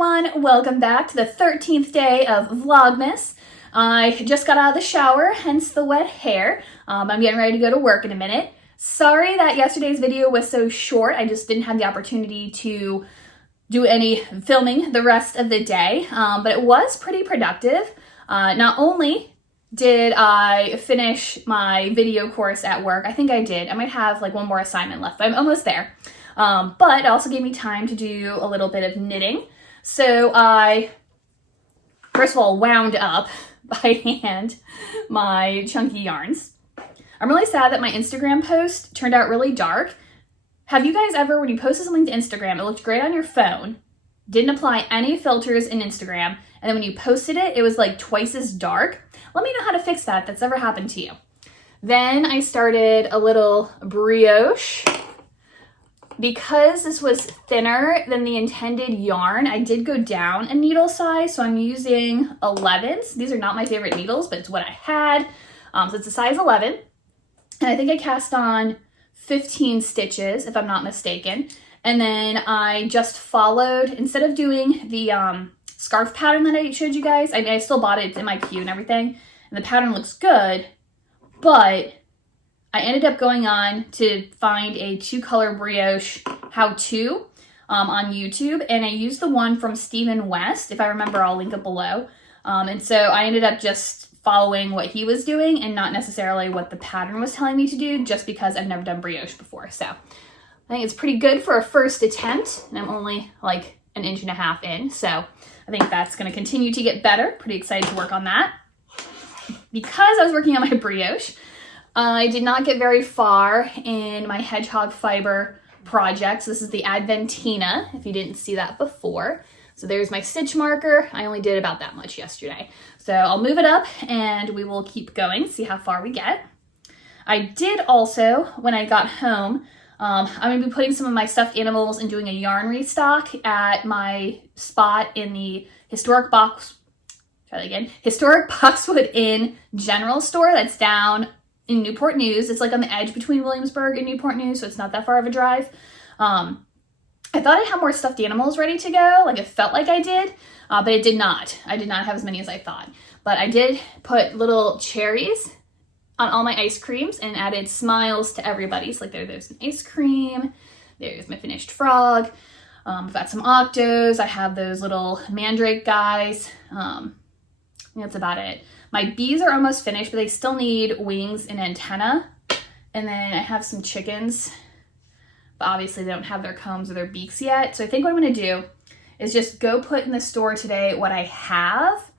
everyone, welcome back to the 13th day of Vlogmas. I just got out of the shower, hence the wet hair. I'm getting ready to go to work in a minute. Sorry that yesterday's video was so short. I just didn't have the opportunity to do any filming the rest of the day, but it was pretty productive. Not only did I finish my video course at work, I think I did. I might have like one more assignment left, but I'm almost there. But it also gave me time to do a little bit of knitting. So I, first of all, wound up by hand my chunky yarns. I'm really sad that my Instagram post turned out really dark. Have you guys ever, when you posted something to Instagram, it looked great on your phone, didn't apply any filters in Instagram, and then when you posted it, it was like twice as dark? Let me know how to fix that if that's ever happened to you. Then I started a little brioche. Because this was thinner than the intended yarn, I did go down a needle size, so I'm using 11s. These are not my favorite needles, but it's what I had. So it's a size 11. And I think I cast on 15 stitches, if I'm not mistaken. And then I just followed, instead of doing the scarf pattern that I showed you guys, I mean, I still bought it, it's in my queue and everything, and the pattern looks good, but I ended up going on to find a 2-color brioche how-to on YouTube, and I used the one from Stephen West. If I remember, I'll link it below. And so I ended up just following what he was doing and not necessarily what the pattern was telling me to do, just because I've never done brioche before. So I think it's pretty good for a first attempt, and I'm only like 1.5 inches in, so I think that's going to continue to get better. Pretty excited to work on that. Because I was working on my brioche, I did not get very far in my hedgehog fiber project. So this is the Adventina, if you didn't see that before. So there's my stitch marker. I only did about that much yesterday. So I'll move it up and we will keep going, see how far we get. I did also, when I got home, I'm going to be putting some of my stuffed animals and doing a yarn restock at my spot in the Historic Boxwood Inn General Store that's down in Newport News. It's like on the edge between Williamsburg and Newport News, so it's not that far of a drive. I thought I had more stuffed animals ready to go, like it felt like I did, but it did not. I did not have as many as I thought. But I did put little cherries on all my ice creams and added smiles to everybody. So like there's an ice cream, there's my finished frog, I've got some octos, I have those little mandrake guys. I think that's about it. My bees are almost finished, but they still need wings and antenna. And then I have some chickens, but obviously they don't have their combs or their beaks yet. So I think what I'm gonna do is just go put in the store today what I have,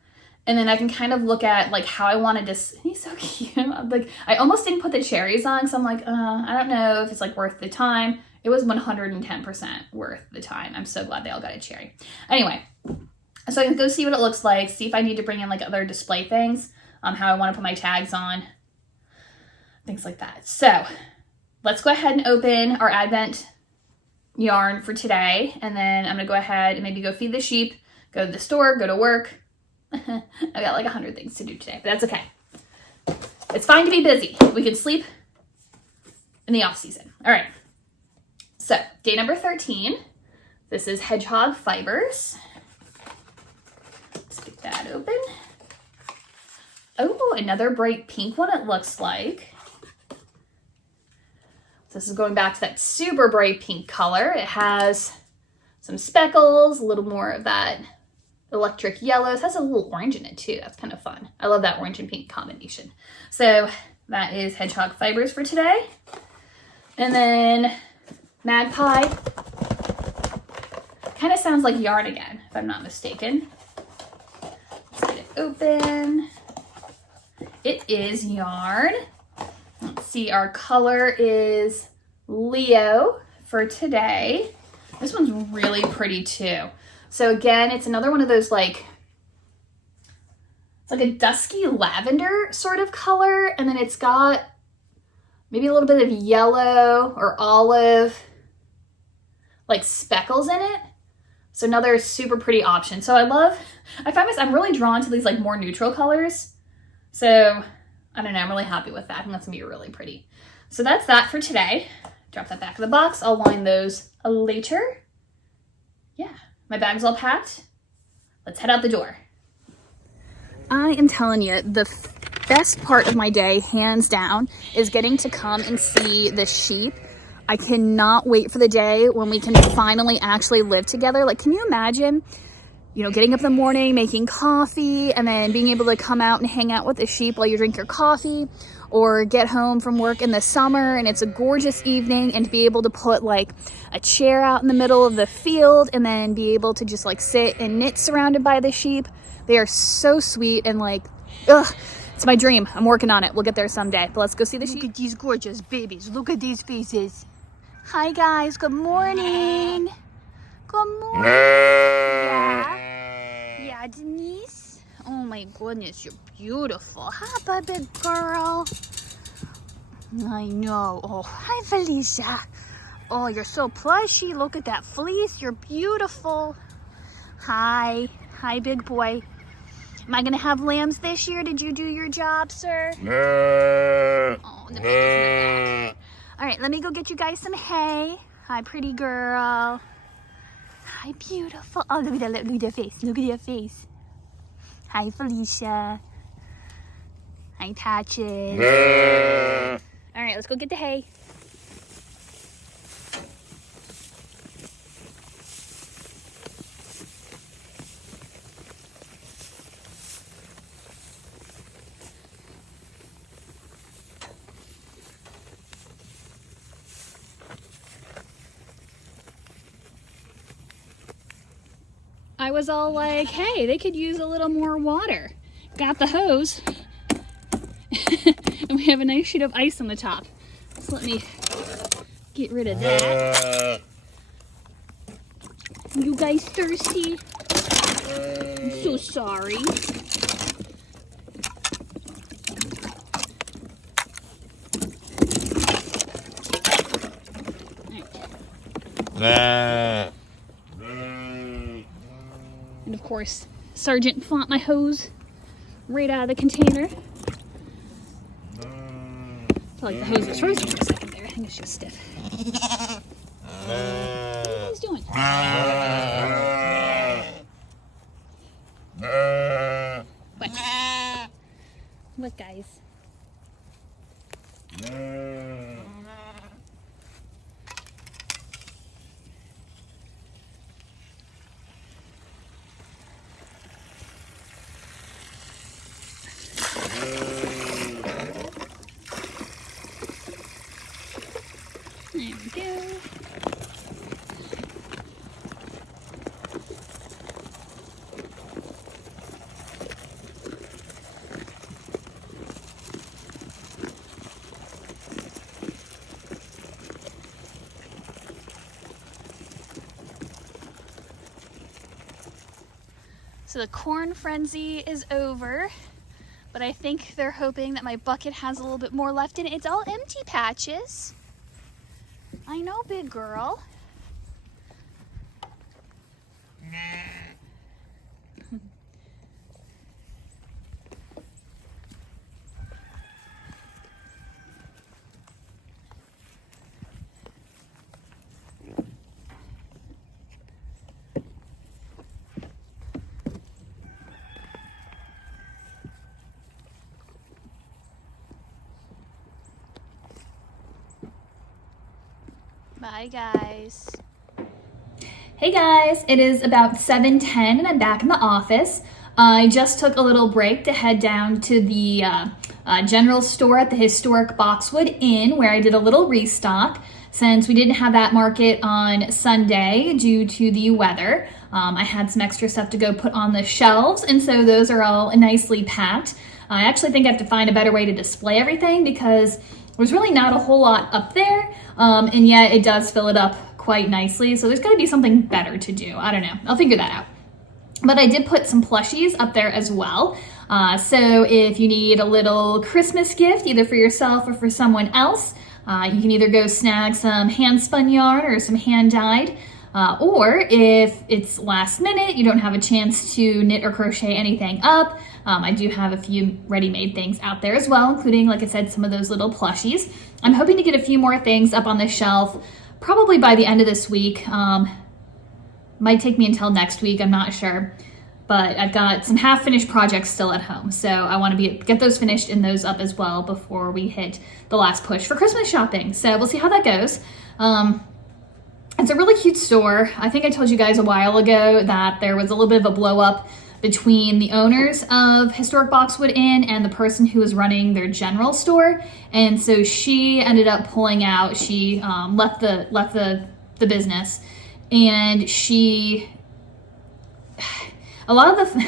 and then I can kind of look at like how I wanted to, he's so cute. Like I almost didn't put the cherries on, so I'm like, I don't know if it's like worth the time. It was 110% worth the time. I'm so glad they all got a cherry. Anyway, so I can go see what it looks like, see if I need to bring in like other display things, how I want to put my tags on, things like that. So let's go ahead and open our Advent yarn for today. And then I'm going to go ahead and maybe go feed the sheep, go to the store, go to work. I've got like 100 things to do today, but that's okay. It's fine to be busy. We can sleep in the off season. All right. So day number 13, this is hedgehog fibers. Let's get that open. Oh, another bright pink one it looks like. So this is going back to that super bright pink color. It has some speckles, a little more of that electric yellow. It has a little orange in it too. That's kind of fun. I love that orange and pink combination. So that is hedgehog fibers for today. And then magpie. Kind of sounds like yarn again, if I'm not mistaken. Let's get it open. It is yarn. Let's see, our color is Leo for today. This one's really pretty too. So again, it's another one of those like, it's like a dusky lavender sort of color, and then it's got maybe a little bit of yellow or olive like speckles in it. So another super pretty option. So I find I'm really drawn to these like more neutral colors. So I don't know, I'm really happy with that. I think that's gonna be really pretty. So that's that for today. Drop that back in the box. I'll line those later. Yeah, my bag's all packed. let's head out the door. I am telling you, the best part of my day, hands down, is getting to come and see the sheep. I cannot wait for the day when we can finally actually live together. Like, can you imagine, you know, getting up in the morning, making coffee, and then being able to come out and hang out with the sheep while you drink your coffee, or get home from work in the summer and it's a gorgeous evening, and to be able to put like a chair out in the middle of the field and then be able to just like sit and knit surrounded by the sheep. They are so sweet and like, ugh, it's my dream. I'm working on it. We'll get there someday, but let's go see the sheep. Look at these gorgeous babies. Look at these faces. Hi guys, good morning. Good morning. Yeah, Denise. Oh my goodness, you're beautiful. Hi, my big girl. I know. Oh, hi, Felicia. Oh, you're so plushy. Look at that fleece. You're beautiful. Hi. Hi, big boy. Am I going to have lambs this year? Did you do your job, sir? Oh, the baby's all right, let me go get you guys some hay. Hi, pretty girl. Hi, beautiful. Oh, look at that, look at that face. Look at that face. Hi, Felicia. Hi, Patches. All right, let's go get the hay. I was all like, hey, they could use a little more water. Got the hose. And we have a nice sheet of ice on the top. So let me get rid of that. You guys thirsty? I'm so sorry. Right. And of course, Sergeant flopped my hose right out of the container. I feel like the hose was frozen for a second there. I think it's just stiff. What are you guys doing? What? What, guys? There we go. So the corn frenzy is over, but I think they're hoping that my bucket has a little bit more left in it. It's all empty, Patches. I know, big girl. Bye, guys. Hey guys, it is about 7:10 and I'm back in the office. I just took a little break to head down to the general store at the historic Boxwood Inn, where I did a little restock since we didn't have that market on Sunday due to the weather. I had some extra stuff to go put on the shelves, and so those are all nicely packed. I actually think I have to find a better way to display everything because there's really not a whole lot up there, and yet it does fill it up quite nicely. So there's got to be something better to do. I don't know. I'll figure that out. But I did put some plushies up there as well. So if you need a little Christmas gift, either for yourself or for someone else, you can either go snag some hand-spun yarn or some hand-dyed. Or if it's last minute, you don't have a chance to knit or crochet anything up, I do have a few ready-made things out there as well, including, like I said, some of those little plushies. I'm hoping to get a few more things up on the shelf, probably by the end of this week. Might take me until next week, I'm not sure. but I've got some half-finished projects still at home. So I want to get those finished and those up as well before we hit the last push for Christmas shopping. So we'll see how that goes. It's a really cute store. I think I told you guys a while ago that there was a little bit of a blow up between the owners of Historic Boxwood Inn and the person who was running their general store. And so she ended up pulling out. She left the business, and a lot of the,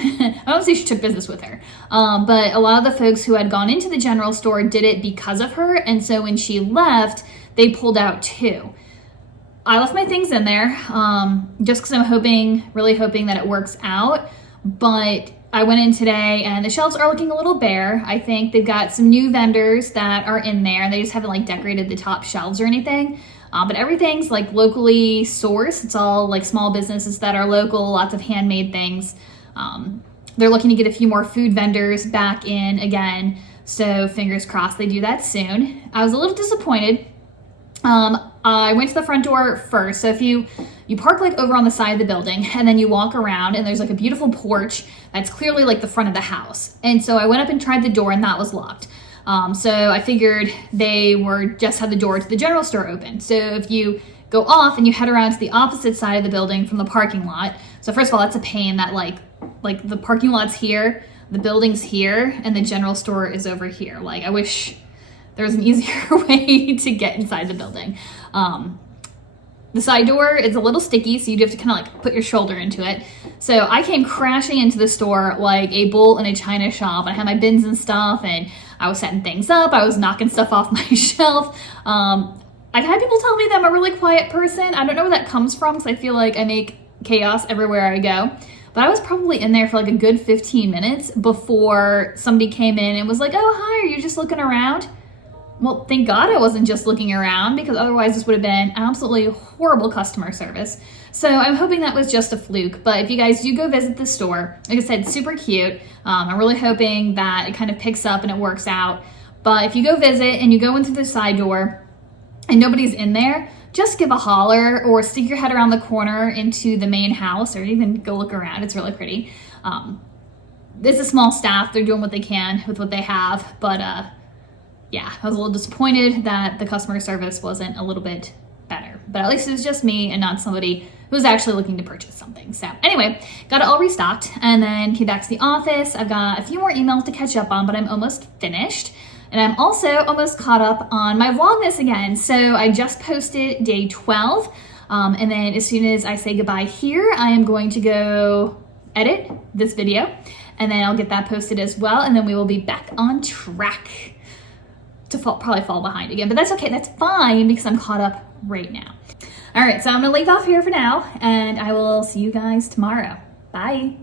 I don't say she took business with her, but a lot of the folks who had gone into the general store did it because of her. And so when she left, they pulled out too. I left my things in there just because I'm really hoping that it works out. But I went in today and the shelves are looking a little bare. I think they've got some new vendors that are in there. They just haven't like decorated the top shelves or anything. But everything's like locally sourced. It's all like small businesses that are local, lots of handmade things. They're looking to get a few more food vendors back in again. So fingers crossed they do that soon. I was a little disappointed. I went to the front door first. So if you park like over on the side of the building and then you walk around and there's like a beautiful porch that's clearly like the front of the house. And so I went up and tried the door and that was locked. So I figured they just had the door to the general store open. So if you go off and you head around to the opposite side of the building from the parking lot. So first of all, that's a pain that like the parking lot's here, the building's here, and the general store is over here. Like I wish there was an easier way to get inside the building. The side door is a little sticky, so you do have to kind of like put your shoulder into it. So I came crashing into the store like a bull in a china shop. I had my bins and stuff, and I was setting things up. I was knocking stuff off my shelf. I've had people tell me that I'm a really quiet person. I don't know where that comes from because I feel like I make chaos everywhere I go. But I was probably in there for like a good 15 minutes before somebody came in and was like, "Oh, hi, are you just looking around?" Well, thank God I wasn't just looking around, because otherwise this would have been absolutely horrible customer service. So I'm hoping that was just a fluke. But if you guys do go visit the store, like I said, super cute. I'm really hoping that it kind of picks up and it works out. But if you go visit and you go in through the side door and nobody's in there, just give a holler or stick your head around the corner into the main house, or even go look around. It's really pretty. It's a small staff. They're doing what they can with what they have. But yeah, I was a little disappointed that the customer service wasn't a little bit better. But at least it was just me and not somebody who was actually looking to purchase something. So anyway, got it all restocked and then came back to the office. I've got a few more emails to catch up on, but I'm almost finished. And I'm also almost caught up on my Vlogmas again. So I just posted day 12. And then as soon as I say goodbye here, I am going to go edit this video. And then I'll get that posted as well. And then we will be back on track to probably fall behind again. But that's okay. That's fine because I'm caught up right now. All right. So I'm going to leave off here for now. And I will see you guys tomorrow. Bye.